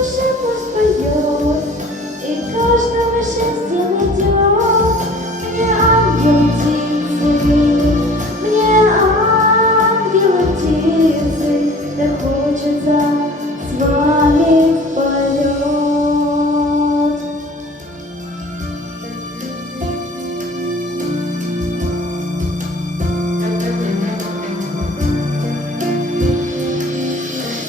душе пусть поет, и каждого счастья найдет. Мне ангел птицы, мне ангел птицы, так хочется с вами в полет.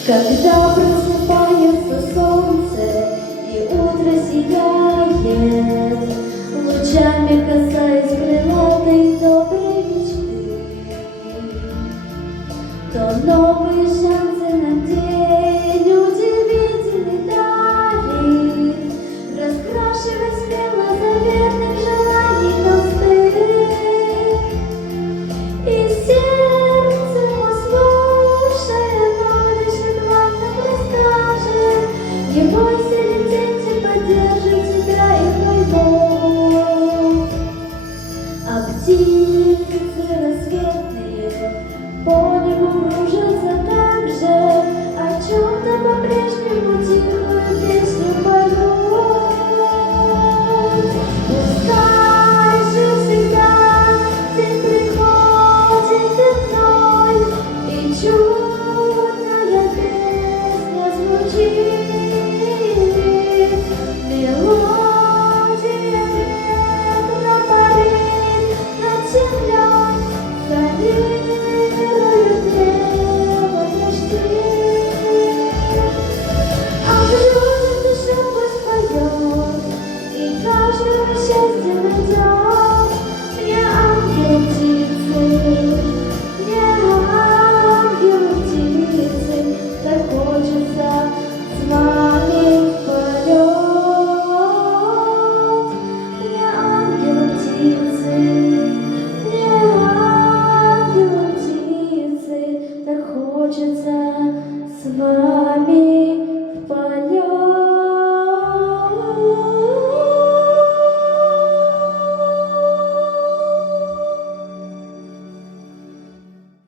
Когда просыпается солнце и утро сияет, лучами касаясь крылатой доброй мечты, то новые шансы на день удивительный дарит, раскрашивая смело заветных желаний мосты. И сердце слушая, дышит, вам расскажет его.